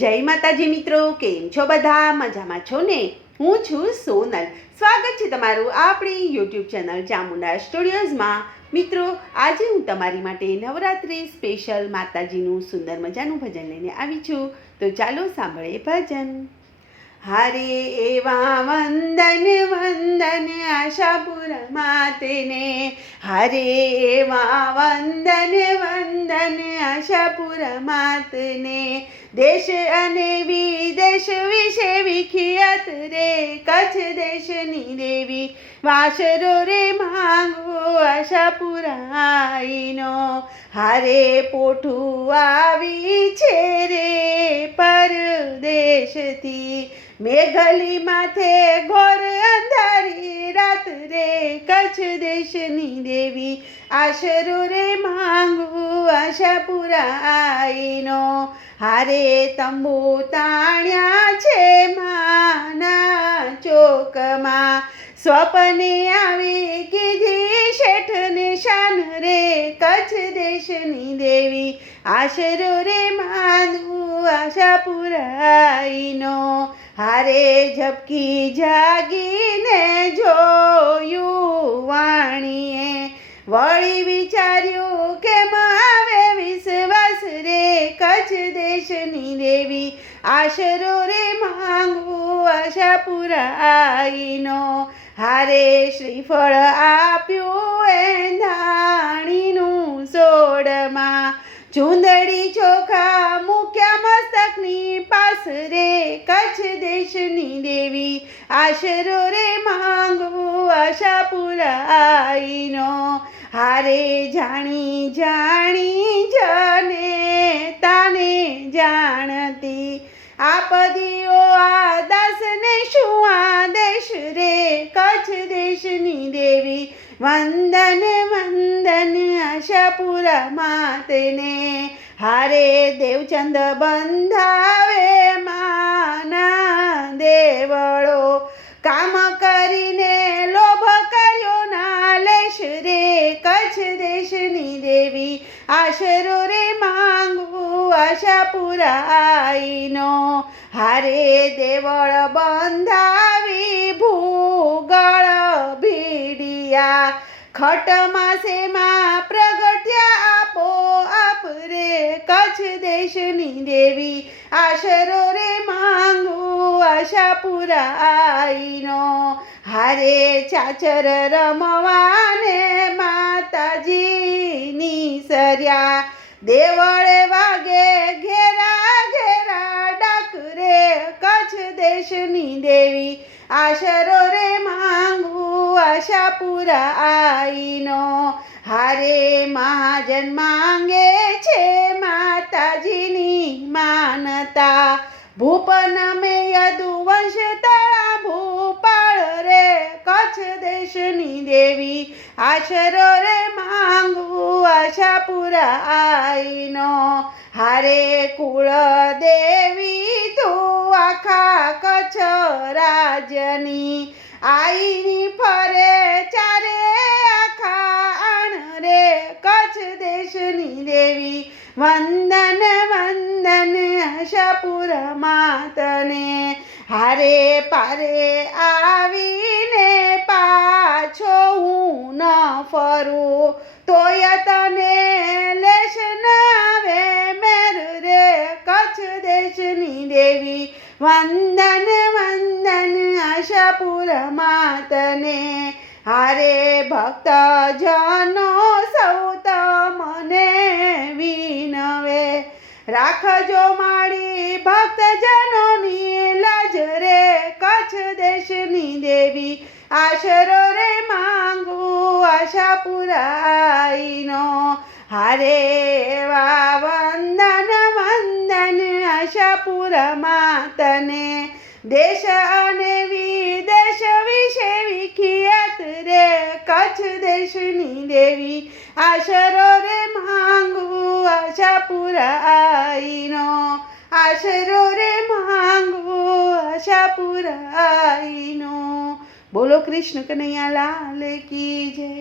જય માતાજી મિત્રો, કેમ છો બધા? મજામાં છો ને? હું છું સોનલ. સ્વાગત છે તમારું આપણી યુટ્યુબ ચેનલ ચામુંડા સ્ટુડિયોઝમાં. મિત્રો, આજે હું તમારી માટે નવરાત્રિ સ્પેશિયલ માતાજીનું સુંદર મજાનું ભજન લઈને આવી છું. તો ચાલો સાંભળીએ ભજન. હરે એવા વંદન વંદન આશાપુરા માતને, હરે એવા વંદન વંદન આશાપુરા માતને. દેશ અને વિદેશ વિશે વિખ્યાત રે કચ્છ દેશની દેવી, વાસરો રે માંગો આશાપુરાઈનો. હારે પોઠું આવી છે રે પરદેશથી, મેઘલી માથે ઘોર અંધારી રાત રે કચ્છ દેશની દેવી, આશરો રે માંગુ આશાપુરાઈનો. હારે તંબુ તાણ્યા છે માના ચોકમાં, સ્વપ્ને આવી કીધી શેઠને શાન રે કચ્છ દેશની દેવી, આશરો રે માંગુ આશાપુરાઈનો. હારે ઝબકી જાગીને જોયું વાણીએ, વળી વિચાર્યું કેમ આવે વિશ્વાસ રે કચ્છ દેશની દેવી, આશરો રે માંગુ આશાપુરાઈનો. હારે શ્રીફળ આપ્યું એંધાણીનું સોડમાં, ચૂંદડી ચોખા મૂક્યા મસ્તકની પાસ રે કચ્છ દેશની દેવી, આશરો રે માંગુ આશાપુરાઈનો. હારે જાણી જાણી જને તાને જાણતી, આપદીઓ આ દાસને શું આદેશ રે કચ્છ દેશની દેવી, વંદન વંદન આશાપુરા માતને. હારે દેવચંદ બંધાવે માના દેવળો, કામ કરીને લોભ કર્યો ના લેશ રે કચ્છ દેશની દેવી, આશરો રે માંગુ આશાપુરાઈનો. હારે દેવળ બંધાવી ભૂગળ ભીડિયા, ખટમાસેમાં પ્રગટ્યા આપો આપ રે કચ્છ દેશની દેવી, આશરો રે માંગુ આશાપુરાઈનો. હારે ચાચર રમવાને માતાજીની સર્યા, દેવળે વાગે ઘેરા ઘેરા ડાક રે કચ્છ દેશની દેવી, આશરો રે માંગુ આશાપુરાઈનો. હારે મહાજન માંગે છે માતાજીની માનતા, ભૂપન મેં યદુવંશ તળા ભૂપાળ રે કચ્છ દેશની દેવી, આશરો રે માંગુ આશાપુરાઈનો. હારે કુળ દેવી તું આખા કચ્છ રાજની, આઈની ફરે ચારે આખા આણ રે કચ્છ દેશની દેવી, વંદન વંદન આશાપુરા માતને. હારે પારે આવીને પાછો હું ન ફરું, તોય તને લેશ નાવે મેર રે કચ્છ દેશની દેવી, વંદન વંદન આશાપુરા માતને. હારે ભક્ત જનો સૌ તમને વિનવે, રાખજો મારી ભક્તજનોની લાજ રે કચ્છ દેશની દેવી, આશરો રે માંગુ આશાપુરાઈનો. હારે એવા વંદન વંદન આશાપુરા માતને, દેશ અને વિદેશ વિશે વિખ્યાત રે કચ્છ દેશની દેવી, આશરો રે માંગુ આશાપુરાઈનો. આશરો રે માંગુ આશાપુરાઈનો. બોલો કૃષ્ણ કનૈયા લાલ કી જય.